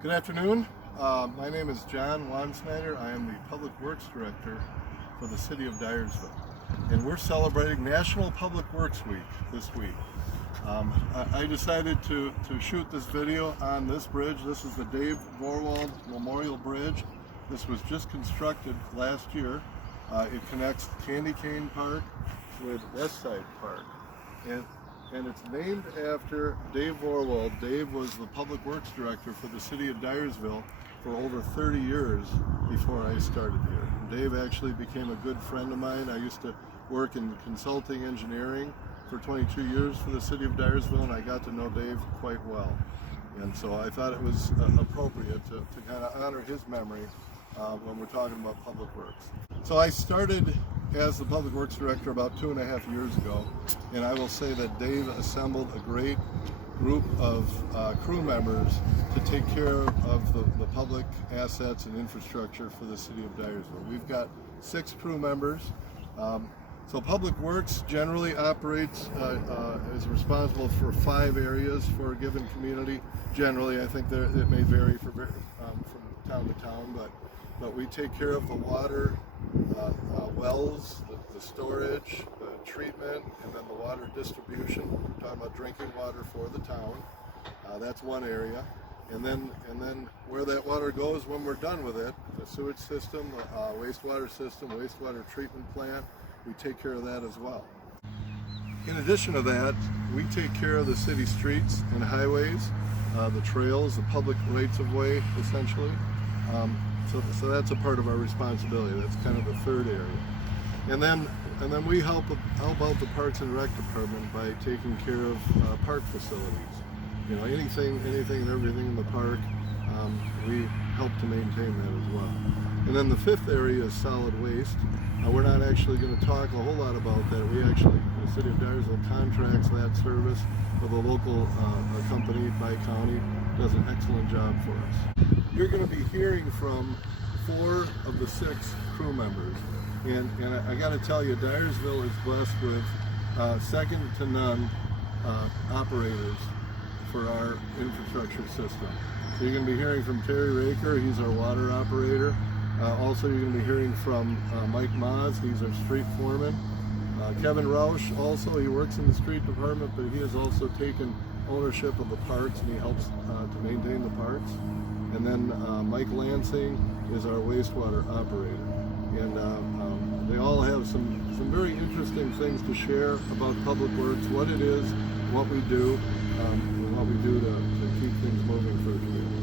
Good afternoon. My name is John Wansnyder. I am the Public Works Director for the City of Dyersville. And we're celebrating National Public Works Week this week. I decided to shoot this video on this bridge. This is the Dave Vorwald Memorial Bridge. This was just constructed last year. It connects Candy Cane Park with West Side Park. And it's named after Dave Vorwald. Dave was the Public Works Director for the City of Dyersville for over 30 years before I started here. Dave actually became a good friend of mine. I used to work in consulting engineering for 22 years for the City of Dyersville, and I got to know Dave quite well. And so I thought it was appropriate to kind of honor his memory when we're talking about public works. So I started as the Public Works Director about 2.5 years ago, and I will say that Dave assembled a great group of crew members to take care of the public assets and infrastructure for the City of Dyersville. We've got 6 crew members. So Public Works generally operates, is responsible for 5 areas for a given community. Generally, I think it may vary from town to town, but we take care of the water, wells, the storage, the treatment, and then the water distribution. We're talking about drinking water for the town. That's one area. And then where that water goes when we're done with it, the sewage system, wastewater system, wastewater treatment plant, we take care of that as well. In addition to that, we take care of the city streets and highways, the trails, the public rights of way, essentially. So that's a part of our responsibility. That's kind of the third area. And then we help out the Parks and Rec Department by taking care of park facilities. You know, anything and everything in the park, we help to maintain that as well. And then the 5th area is solid waste. We're not actually going to talk a whole lot about that. We actually, the City of Dyersville contracts that service with a local company by county. Does an excellent job for us. You're going to be hearing from 4 of the 6 crew members. And I got to tell you, Dyersville is blessed with second to none operators for our infrastructure system. So you're going to be hearing from Terry Raker, he's our water operator. Also, you're going to be hearing from Mike Maas, he's our street foreman. Kevin Roush, also, he works in the street department, but he has also taken ownership of the parks, and he helps to maintain the parks. And then Mike Lansing is our wastewater operator. And they all have some very interesting things to share about public works, what it is, what we do, and what we do to keep things moving for the community.